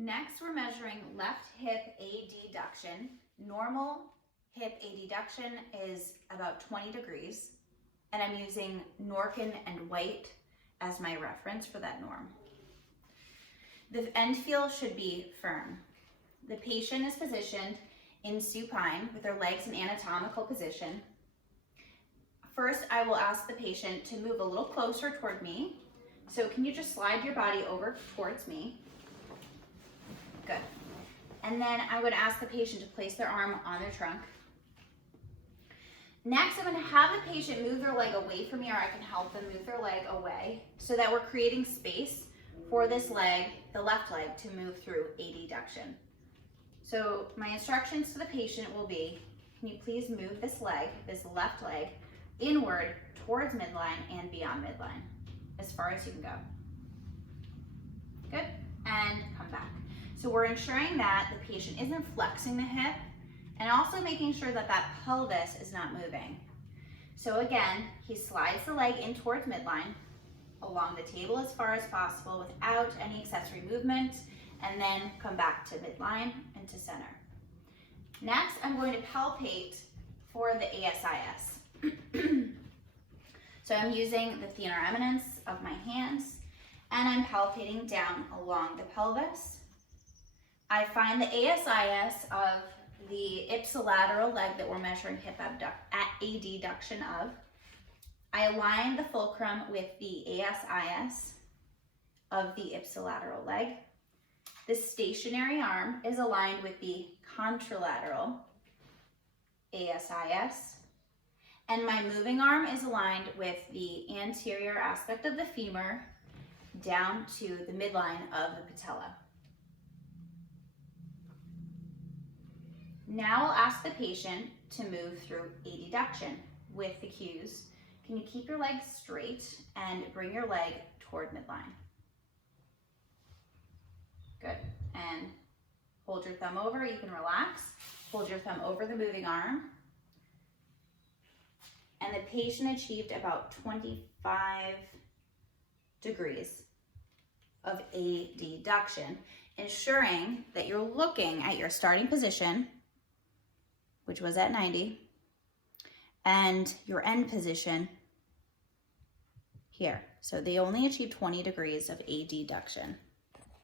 Next, we're measuring left hip ADDuction. Normal hip ADDuction is about 20 degrees, and I'm using Norkin and White as my reference for that norm. The end feel should be firm. The patient is positioned in supine with their legs in anatomical position. First, I will ask the patient to move a little closer toward me. So can you just slide your body over towards me? Good. And then I would ask the patient to place their arm on their trunk. Next, I'm going to have the patient move their leg away from me, or I can help them move their leg away so that we're creating space for this leg, the left leg, to move through ADDuction. So my instructions to the patient will be, can you please move this leg, this left leg, inward towards midline and beyond midline, as far as you can go. Good, and come back. So we're ensuring that the patient isn't flexing the hip, and also making sure that that pelvis is not moving. So again, he slides the leg in towards midline, along the table as far as possible without any accessory movement, and then come back to midline and to center. Next, I'm going to palpate for the ASIS. So I'm using the thenar eminence of my hands, and I'm palpating down along the pelvis. I find the ASIS of the ipsilateral leg that we're measuring hip ADDuction of. I align the fulcrum with the ASIS of the ipsilateral leg. The stationary arm is aligned with the contralateral ASIS. And my moving arm is aligned with the anterior aspect of the femur down to the midline of the patella. Now I'll ask the patient to move through ADDuction with the cues. Can you keep your legs straight and bring your leg toward midline? Good, and hold your thumb over, you can relax. Hold your thumb over the moving arm. And the patient achieved about 25 degrees of ADDuction, ensuring that you're looking at your starting position, which was at 90, and your end position here. So they only achieved 20 degrees of ADDuction.